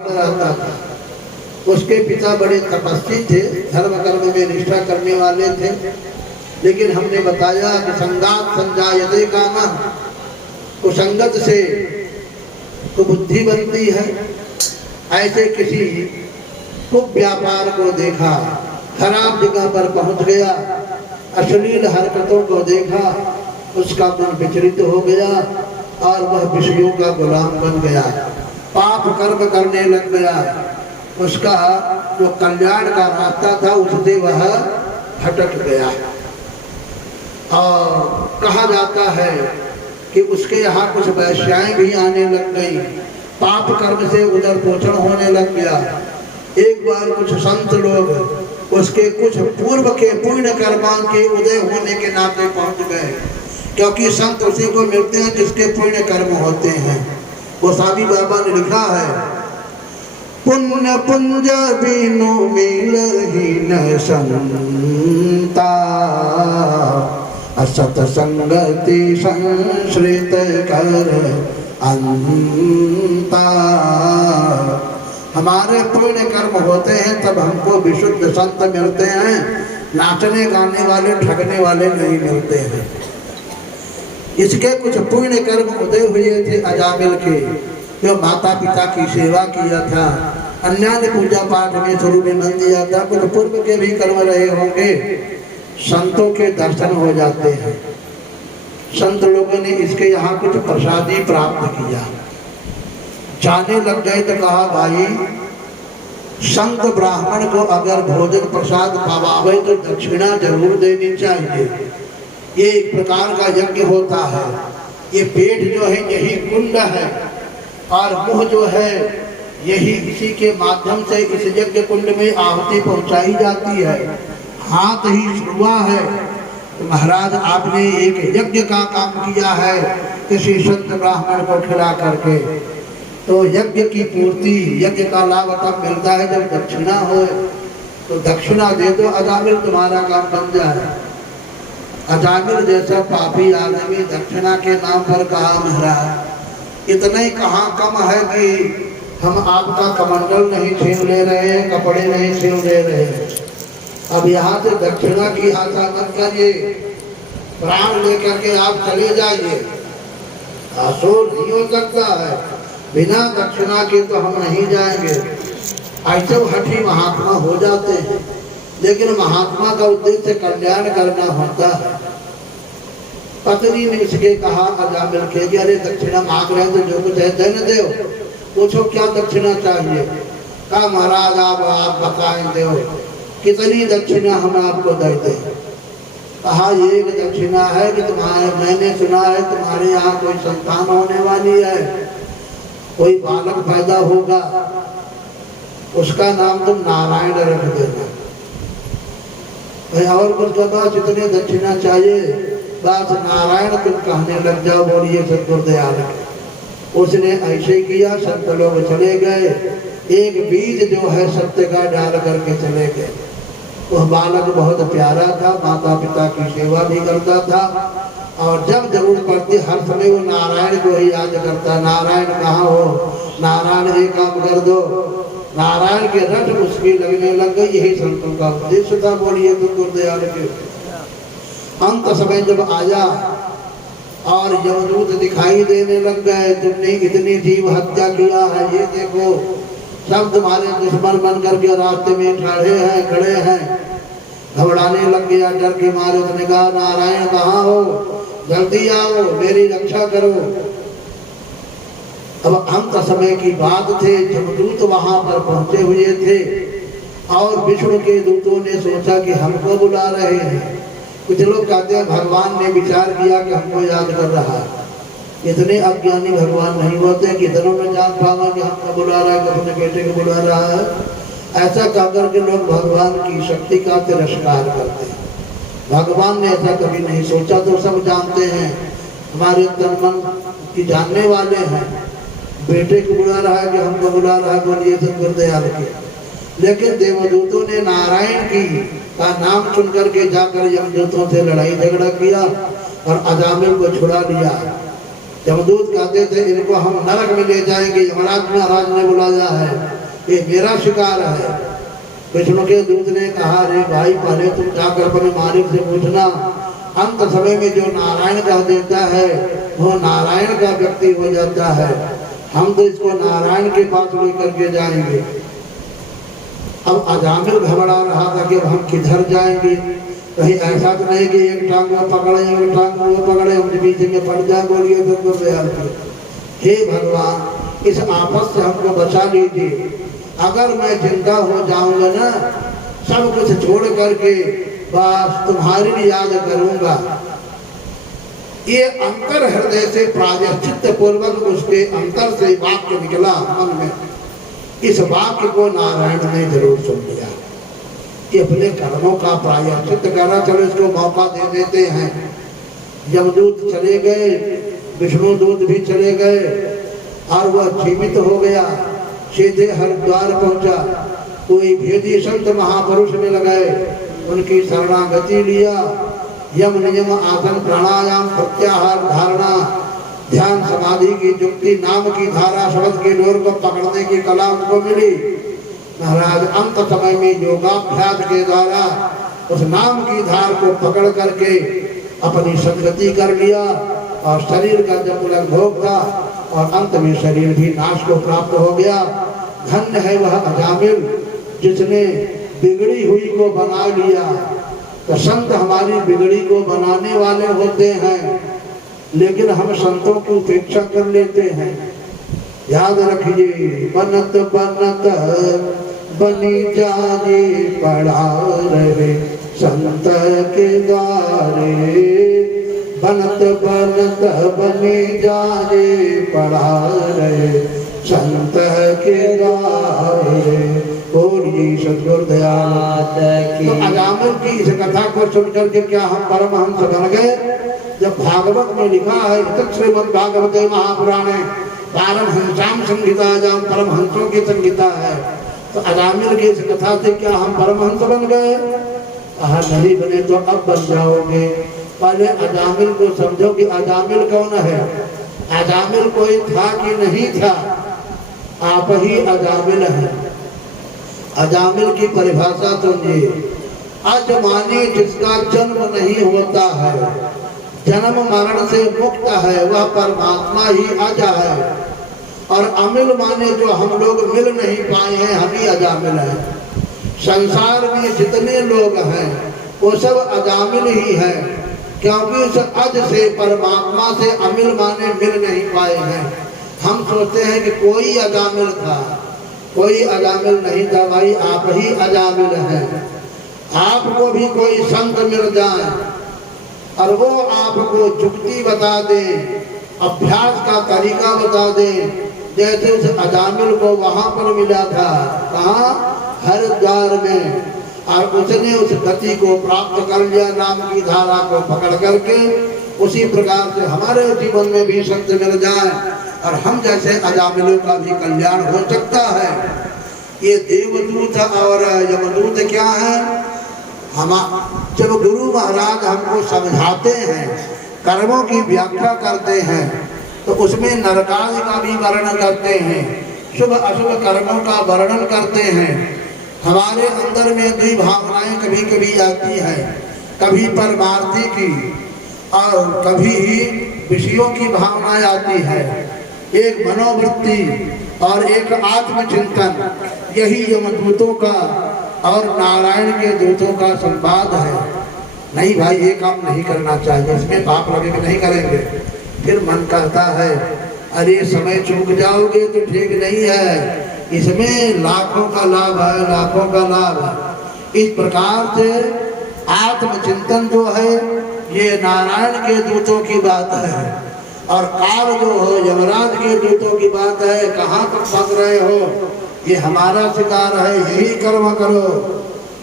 रहता था। उसके पिता बड़े तपस्वी थे, धर्म कर्म में निष्ठा करने वाले थे, लेकिन हमने बताया कि संगात संजायते कामा, कुसंगत से कुबुद्धि बनती है। ऐसे किसी कुव्यापार को देखा, खराब जगह पर पहुंच गया, अश्लील हरकतों को देखा, उसका मन विचलित हो गया और वह विषयों का गुलाम बन गया, पाप कर्म करने लग गया। उसका जो कल्याण का रास्ता था उससे वह भटक गया। और कहा जाता है कि उसके यहाँ कुछ वैश्याएं भी आने लग गई, पाप कर्म से उधर पोषण होने लग गया। एक बार कुछ संत लोग उसके कुछ पूर्व के पुण्य कर्मां के उदय होने के नाते पहुंच गए, क्योंकि संत उसी को मिलते हैं जिसके पुण्य कर्म होते हैं। वो सादी बाबा ने लिखा है, पुण्य पुंज बिनु मिलहि न संता, असत संगति संश्रित कर अंता। हमारे पुण्य कर्म होते हैं तब हमको विशुद्ध संत मिलते हैं, नाचने गाने वाले ठगने वाले नहीं मिलते हैं। इसके कुछ पुण्य कर्म उदय हुए थे अजामिल के, जो माता पिता की सेवा किया था, अन्य ने पूजा पाठ में शुरू में मन दिया था, कुछ पूर्व के भी कर्म रहे होंगे। संतों के दर्शन हो जाते हैं। संत लोगों ने इसके यहाँ कुछ प्रसादी प्राप्त किया, जाने लग गए तो कहा, भाई संत ब्राह्मण को अगर भोजन प्रसाद खवावे तो दक्षिणा जरूर देनी चाहिए। ये एक प्रकार का यज्ञ होता है। ये पेट जो है यही कुंड है और मुंह जो है यही, इसी के माध्यम से इस यज्ञ कुंड में आहुति पहुंचाई जाती है। हाथ ही शुरुआ है। तो महाराज आपने एक यज्ञ का काम किया है किसी संत ब्राह्मण को खिला करके, तो यज्ञ की पूर्ति, यज्ञ का लाभ तब मिलता है जब दक्षिणा हो। तो दक्षिणा दे दो अजामिल, तुम्हारा काम बन जाए। अजामिल जैसा पापी आदमी दक्षिणा के नाम पर कहा, महाराज इतना ही कहाँ कम है कि हम आपका कमंडल नहीं छीन ले रहे हैं, कपड़े नहीं छीन ले रहे हैं। अब यहाँ से दक्षिणा की आशा मत करिए, प्राण लेकर के आप चले जाइए। असुर नहीं हो सकता है, बिना दक्षिणा के तो हम नहीं जाएंगे। ऐसे हठी महात्मा हो जाते हैं, लेकिन महात्मा का उद्देश्य कल्याण करना होता है। पत्नी ने इसके कहा अजामिल के, अरे दक्षिणा मांग रहे तो जो कुछ है देने दो, पूछो क्या दक्षिणा चाहिए। कहा महाराज आप बताएं दो, कितनी दक्षिणा हम आपको दे दें। कहा एक दक्षिणा है कि तुम्हारे, मैंने सुना है तुम्हारे यहाँ कोई संतान होने वाली है, कोई बालक पैदा होगा, उसका नाम तुम नारायण रख देना। और कुछ बात इतने दक्षिणा चाहिए, बात नारायण तुम कहने लग जाओ, बोलिए सतगुरुदयाल। उसने ऐसे किया, संत लोग चले गए। एक बीज जो है सत्य का डाल करके चले गए। वह बालक बहुत प्यारा था, माता पिता की सेवा भी करता था और जब जरूरत पड़ती हर समय वो नारायण को ही याद करता। नारायण कहाँ हो, नारायण एक काम कर दो। नारायण के रट उसकी लगने लग गई। यही संतों का उद्देश्य था, बोलिए तो गुरुदयाल के। अंत समय जब आया और यमदूत दिखाई देने लग गए, तुमने इतनी जीव हत्या किया है, ये देखो सब तुम्हारे दुश्मन बन करके रास्ते में खड़े हैं। घबराने लग गया, डर के मारे। उसने कहा नारायण कहाँ हो, जल्दी आओ, मेरी रक्षा करो। अब अंत समय की बात थे, जमदूत वहां पर पहुंचे हुए थे और विष्णु के दूतों ने सोचा कि हमको बुला रहे हैं। कुछ लोग कहते हैं भगवान ने विचार किया कि हमको याद कर रहा है। इतने अज्ञानी भगवान नहीं होते कि इतनों में जान पावा कि हमको बुला रहा है, अपने बेटे को बुला रहा है। ऐसा कहकर के लोग भगवान की शक्ति का तिरस्कार करते हैं। भगवान ने ऐसा कभी नहीं सोचा। तो सब जानते हैं, हमारे तन मन की जानने वाले हैं। बेटे को बुला रहा है कि हमको बुला रहा है, बोलिए सतगुरुदयाल के। लेकिन देवदूतों ने नारायण की का नाम सुन करके जाकर यमदूतों से लड़ाई झगड़ा किया और अजामिल को छुड़ा लिया। यमदूत कहते थे इनको हम नरक में ले जाएंगे, यमराज महाराज ने बुलाया है, ये मेरा शिकार है। विष्णु के दूत ने कहा रे भाई पहले तुम जाकर अपने मालिक से पूछना, अंत समय में जो नारायण कह देता है वो नारायण का व्यक्ति हो जाता है, हम तो इसको नारायण के पास लेकर के जाएंगे। अब अजामिल घबरा रहा था कि अब हम किधर जाएंगे, कहीं ऐसा तो नहीं कि एक टांग में पकड़े एक टांग में पकड़े हम बीच में पड़ जाए बोलिए तो हे भगवान इस आपस से हमको बचा लीजिए, अगर मैं जिंदा हो जाऊंगा ना सब कुछ छोड़ करके बस तुम्हारी याद करूंगा। ये अंतर हृदय से प्रायश्चित पूर्वक उसके अंतर से वाक्य निकला मन में, इस वाक्य को नारायण ने जरूर सुन लिया कि अपने कर्मों का प्रायश्चित करना, चलो इसको मौका दे देते हैं। यमदूत चले गए, विष्णु दूत भी चले गए और वह जीवित हो गया, सीधे हरिद्वार पहुंचा। कोई भेदी संत महापुरुष मिल गए, उनकी शरणागति लिया, यम नियम आसन प्राणायाम प्रत्याहार धारणा ध्यान समाधि की युक्ति नाम की धारा शब्द के डोर को पकड़ने की कला उनको मिली। महाराज अंत समय में योगाभ्यास के द्वारा उस नाम की धार को पकड़ करके अपनी सदगति कर लिया और शरीर का जब तक भोग था और अंत में शरीर भी नाश को प्राप्त हो गया। धन्य है वह अजामिल जिसने बिगड़ी हुई को बना लिया। तो संत हमारी बिगड़ी को बनाने वाले होते हैं, लेकिन हम संतों की उपेक्षा कर लेते हैं। याद रखिए बनत बनत बनी जाने पढ़ा रहे संत के द्वारे, बनत बनत बनी जाने पढ़ा रहे संत के द्वारे। बोलिए सद्गुरु दयाल। तो अजामिल की इस कथा को सुनकर के क्या हम परमहंस बन गए? जब भागवत में लिखा है श्रीमद् भागवते महापुराणे पारमहंसाम संहितायाम परमहंसों की संहिता है, तो अजामिल की इस कथा से क्या हम परमहंस बन गए? नहीं बने तो अब बन जाओगे। पहले अजामिल को समझो कि अजामिल कौन है। अजामिल कोई था कि नहीं था, आप ही अजामिल है। अजामिल की परिभाषा सुनिए, अज माने जिसका जन्म नहीं होता है, जन्म मरण से मुक्त है, वह परमात्मा ही अज है। और अमिल माने जो हम लोग मिल नहीं पाए हैं, हम ही अजामिल हैं। संसार में जितने लोग हैं वो सब अजामिल ही हैं, क्योंकि उस अज से परमात्मा से अमिल माने मिल नहीं पाए हैं। हम सोचते हैं कि कोई अजामिल था, कोई अजामिल नहीं था भाई, आप ही अजामिल हैं। आपको भी कोई संत मिल जाए और वो आपको जुक्ति बता दे, अभ्यास का तरीका बता दे, जैसे उस अजामिल को वहां पर मिला था, कहाँ? हरिद्वार में, और उसने उस गति को प्राप्त कर लिया नाम की धारा को पकड़ करके। उसी प्रकार से हमारे जीवन में भी संत मिल जाए और हम जैसे अजामिलों का भी कल्याण हो सकता है। ये देवदूत और यमदूत क्या है? हम जब गुरु महाराज हमको समझाते हैं, कर्मों की व्याख्या करते हैं, तो उसमें नरकादि का भी वर्णन करते हैं, शुभ अशुभ कर्मों का वर्णन करते हैं। हमारे अंदर में भी भावनाएं कभी कभी आती हैं, कभी परमार्थी की और कभी विषयों की भावनाएं आती है। एक मनोवृत्ति और एक आत्मचिंतन, यही यमदूतों का और नारायण के दूतों का संवाद है। नहीं भाई ये काम नहीं करना चाहिए, इसमें पाप लगेगा, नहीं करेंगे। फिर मन कहता है अरे समय चूक जाओगे तो ठीक नहीं है, इसमें लाखों का लाभ है, लाखों का लाभ है। इस प्रकार से आत्मचिंतन जो है ये नारायण के दूतों की बात है, और काल जो हो यमराज के दूतों की बात है। कहाँ तुम फंस रहे हो, ये हमारा शिकार है, यही कर्म करो,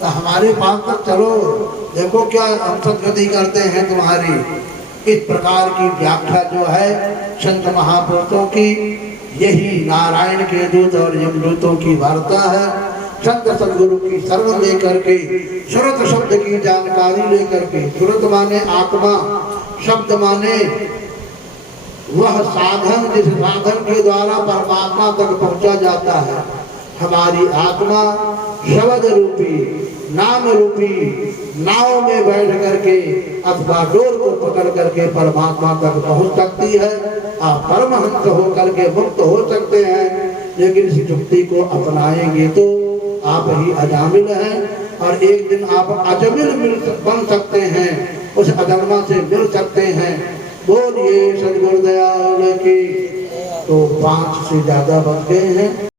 तो हमारे पास तक चलो, देखो क्या हम सदगति करते हैं तुम्हारी। इस प्रकार की व्याख्या जो है संत महापुरुषों की, यही नारायण के दूत और यमदूतों की वार्ता है। संत सदगुरु की शरण लेकर के, श्रुत शब्द की जानकारी लेकर के, श्रुत माने आत्मा, शब्द माने वह साधन जिस साधन के द्वारा परमात्मा तक पहुंचा जाता है, हमारी आत्मा शब्द रूपी नाम रूपी नाव में बैठ करके अथवा डोर को पकड़ करके परमात्मा तक पहुंच सकती है। आप परमहंस होकर के मुक्त हो सकते हैं, लेकिन इस युक्ति को अपनाएंगे तो आप ही अजामिल हैं और एक दिन आप अजमिल बन सकते हैं, उस अजन्मा से मिल सकते हैं। बोलिए सद्गुरुदयाल की। तो 5 से ज्यादा बच गए हैं।